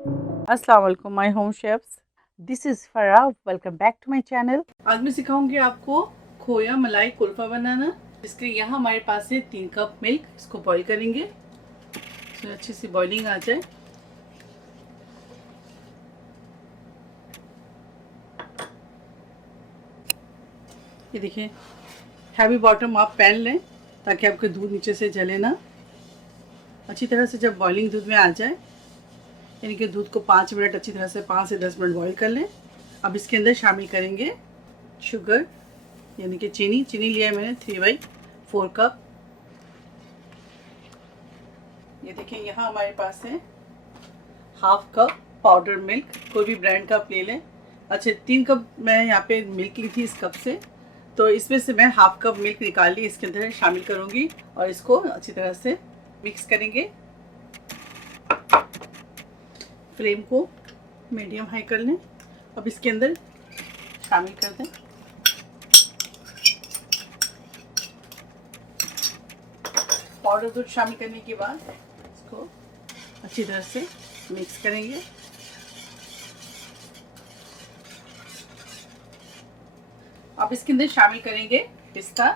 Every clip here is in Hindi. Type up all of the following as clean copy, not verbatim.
अस्सलाम वालेकुम my home chefs, this is Farah. Welcome back to my channel. आज मैं सिखाऊंगी आपको खोया मलाई कुल्फा बनाना। इसके लिए यहाँ हमारे पास है 3 कप मिल्क। इसको बॉईल करेंगे तो अच्छी सी बॉइलिंग आ जाए। ये देखिए, हैवी बॉटम आप पैन लें ताकि आपके दूध नीचे से जले ना। अच्छी तरह से जब बॉइलिंग दूध में आ जाए, यानी कि दूध को 5 मिनट अच्छी तरह से 5 से 10 मिनट बॉईल कर लें। अब इसके अंदर शामिल करेंगे शुगर, यानी कि चीनी लिया है मैंने 3/4 कप। ये देखिए, यहाँ हमारे पास है हाफ कप पाउडर मिल्क। कोई भी ब्रांड का आप ले लें। अच्छा, 3 कप मैं यहाँ पे मिल्क ली थी इस कप से, तो इसमें से मैं हाफ कप मिल्क निकाल ली, इसके अंदर शामिल करूँगी और इसको अच्छी तरह से मिक्स करेंगे। फ्लेम को मीडियम हाई कर लें। अब इसके अंदर शामिल कर दें पाउडर दूध। शामिल करने के बाद इसको अच्छी तरह से मिक्स करेंगे। अब इसके अंदर शामिल करेंगे पिस्ता,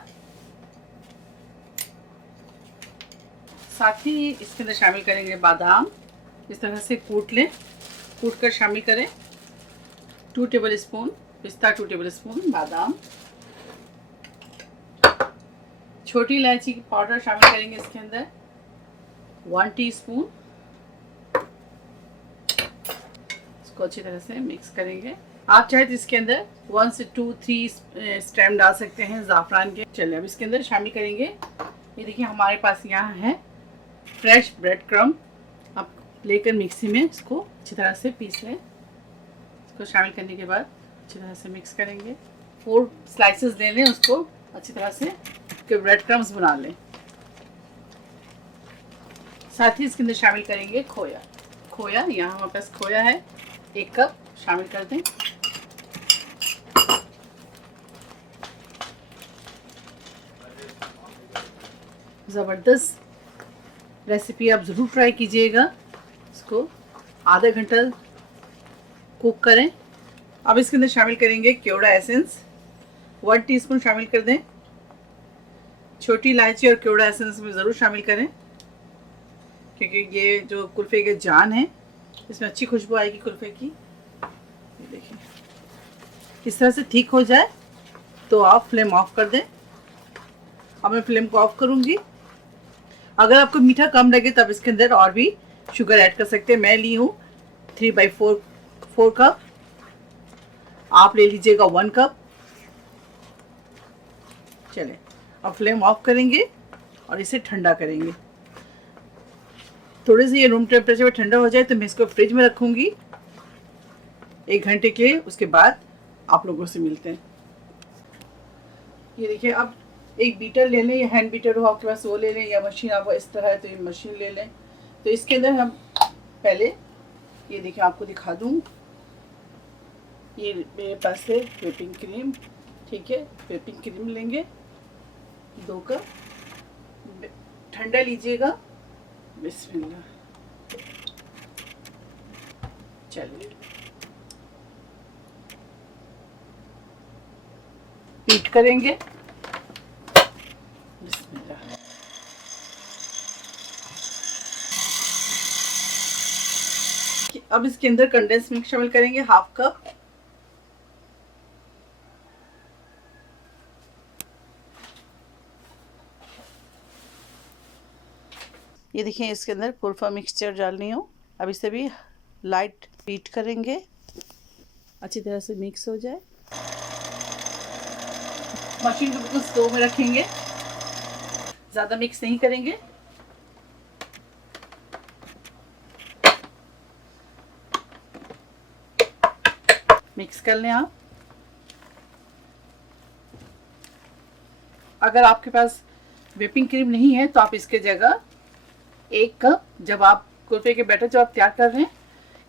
साथ ही इसके अंदर शामिल करेंगे बादाम। इस तरह से कूट लें, कूट कर शामिल करें। 2 टेबल स्पून पिस्ता, 2 टेबल स्पून बादाम। छोटी इलायची की पाउडर शामिल करेंगे इसके अंदर 1 टीस्पून। इसको अच्छी तरह से मिक्स करेंगे। आप चाहे तो इसके अंदर 1 से 2-3 स्टेम डाल सकते हैं ज़ाफ़रान के। चलिए, अब इसके अंदर शामिल करेंगे, ये देखिए हमारे पास यहाँ है फ्रेश ब्रेड क्रम्ब। आप लेकर मिक्सी में इसको अच्छी तरह से पीस लें। इसको शामिल करने के बाद अच्छी तरह से मिक्स करेंगे। 4 स्लाइसेस ले लें, उसको अच्छी तरह से ब्रेड क्रम्ब्स बना लें। साथ ही इसके अंदर शामिल करेंगे खोया। यहाँ हमारे पास खोया है 1 कप, शामिल कर दें। ज़बरदस्त रेसिपी, आप ज़रूर ट्राई कीजिएगा। इसको आधा घंटा कुक करें। अब इसके अंदर शामिल करेंगे केवड़ा एसेंस 1 टीस्पून शामिल कर दें। छोटी इलायची और केवड़ा एसेंस में ज़रूर शामिल करें, क्योंकि ये जो कुल्फ़े के जान है, इसमें अच्छी खुशबू आएगी कुल्फ़े की। ये देखिए, इस तरह से ठीक हो जाए तो आप फ्लेम ऑफ कर दें। अब मैं फ्लेम को ऑफ करूँगी। अगर आपको मीठा कम लगे तब इसके अंदर और भी शुगर ऐड कर सकते हैं। मैं ली हूँ 3/4 कप, आप ले लीजिएगा 1 कप। चलें, अब फ्लेम ऑफ करेंगे और इसे ठंडा करेंगे। थोड़े से ये रूम टेम्परेचर पर ठंडा हो जाए तो मैं इसको फ्रिज में रखूँगी 1 घंटे के लिए। उसके बाद आप लोगों से मिलते हैं। ये देखिए, अब एक बीटर ले लें, या हैंड बीटर हो आपके पास वो ले लें, या मशीन आप इस तरह है तो ये मशीन ले लें। तो इसके अंदर हम पहले, ये देखिए आपको दिखा दूँ, ये मेरे पास है व्हिपिंग क्रीम। ठीक है, व्हिपिंग क्रीम लेंगे 2 कप। ठंडा लीजिएगा। बिस्मिल्लाह। चलिए, बीट करेंगे। बिस्मिल्लाह। अब इसके अंदर कंडेंस मिल्क शामिल करेंगे 1/2 कप। ये देखिए, इसके अंदर कुल्फा मिक्सचर डालनी हो। अब इसे भी लाइट बीट करेंगे, अच्छी तरह से मिक्स हो जाए। मशीन को बिल्कुल स्लो में रखेंगे, ज़्यादा मिक्स नहीं करेंगे। मिक्स कर लें आप। अगर आपके पास व्हिपिंग क्रीम नहीं है तो आप इसके जगह 1 कप, जब आप कुल्फे के बैटर जब आप तैयार कर रहे हैं,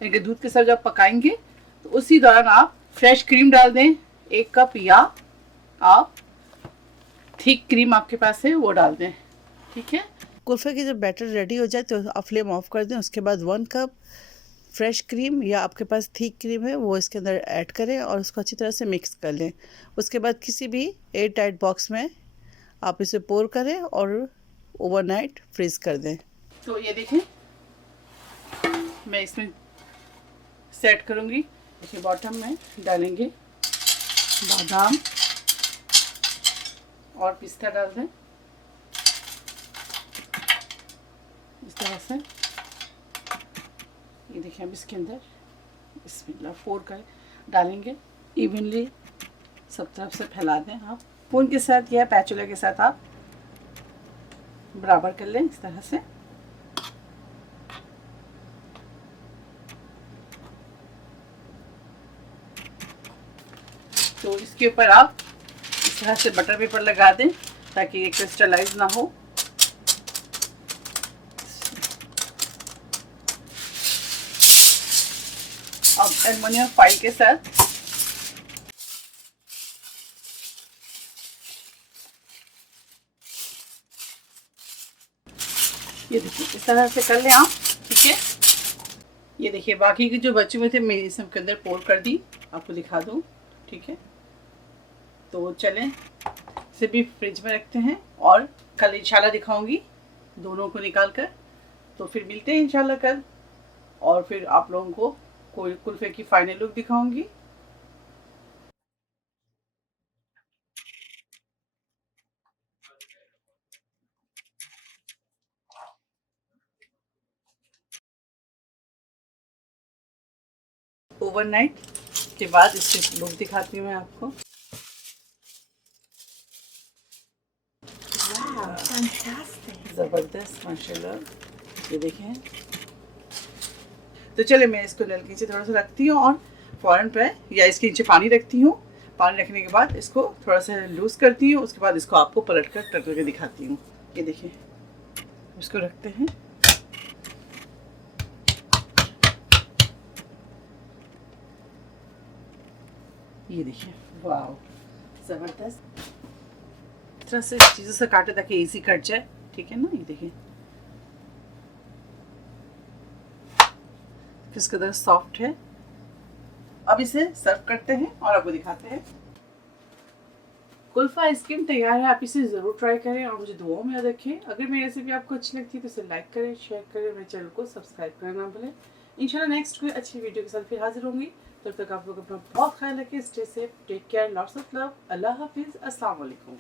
यानी कि दूध के साथ जब पकाएंगे, तो उसी दौरान आप फ्रेश क्रीम डाल दें 1 कप, या आप थिक क्रीम आपके पास है वो डाल दें। ठीक है, कुल्फे की जब बैटर रेडी हो जाए तो आप फ्लेम ऑफ कर दें। उसके बाद 1 कप फ्रेश क्रीम या आपके पास थिक क्रीम है वो इसके अंदर ऐड करें और उसको अच्छी तरह से मिक्स कर लें। उसके बाद किसी भी एयर टाइट बॉक्स में आप इसे पोर करें और ओवरनाइट फ्रीज कर दें। तो ये देखें मैं इसमें सेट करूँगी। देखिए बॉटम में डालेंगे बादाम और पिस्ता डाल दें इस तरह से। ये देखिए अब इसके अंदर बिस्मिल्लाह फोड़ कर डालेंगे, इवनली सब तरफ से फैला दें। आप स्पून के साथ या पैचुला के साथ आप बराबर कर लें इस तरह से। तो इसके ऊपर आप इस तरह से बटर पेपर लगा दें ताकि ये क्रिस्टलाइज ना हो। अब एल्युमिनियम फॉइल के साथ ये देखिए इस तरह से कर लें आप, ठीक है। ये देखिए बाकी के जो बचे हुए थे मैं इसके अंदर पोर कर दी, आपको दिखा दूँ, ठीक है। तो चलें इसे भी फ्रिज में रखते हैं और कल इंशाल्लाह दिखाऊंगी दोनों को निकाल कर। तो फिर मिलते हैं इंशाल्लाह कल और फिर आप लोगों को कोई कुल्फे की फाइनल लुक दिखाऊंगी। ओवरनाइट के बाद इसकी लुक दिखाती हूँ मैं आपको। ज़बरदस्त माशाल्लाह, ये देखें। तो चले मैं इसको नल के नीचे थोड़ा सा रखती हूँ और फ़ौरन पे या इसके नीचे पानी रखती हूँ। पानी रखने के बाद इसको थोड़ा सा लूज़ करती हूँ, उसके बाद इसको आपको पलट कर टक करके दिखाती हूँ। ये देखिए इसको रखते हैं। ये देखिए वाह ज़बरदस्त। इस तरह से चीज़ों से काटे ताकि इजी कट जाए, ठीक है ना। ये देखिए किस कदर सॉफ्ट है। अब इसे सर्व करते हैं और आपको दिखाते हैं। कुल्फा आइसक्रीम तैयार है, आप इसे ज़रूर ट्राई करें और मुझे दुआओं में याद रखें। अगर मेरी रेसिपी आपको अच्छी लगती है तो इसे लाइक करें, शेयर करें, मेरे चैनल को सब्सक्राइब करना ना भूलें। इंशाल्लाह नेक्स्ट कोई अच्छी वीडियो के साथ फिर हाजिर होंगी। तब तक आप लोग अपना बहुत ख्याल रखें। Stay safe, take care, lots of love. अल्लाह हाफिज़, अस्सलाम वालेकुम।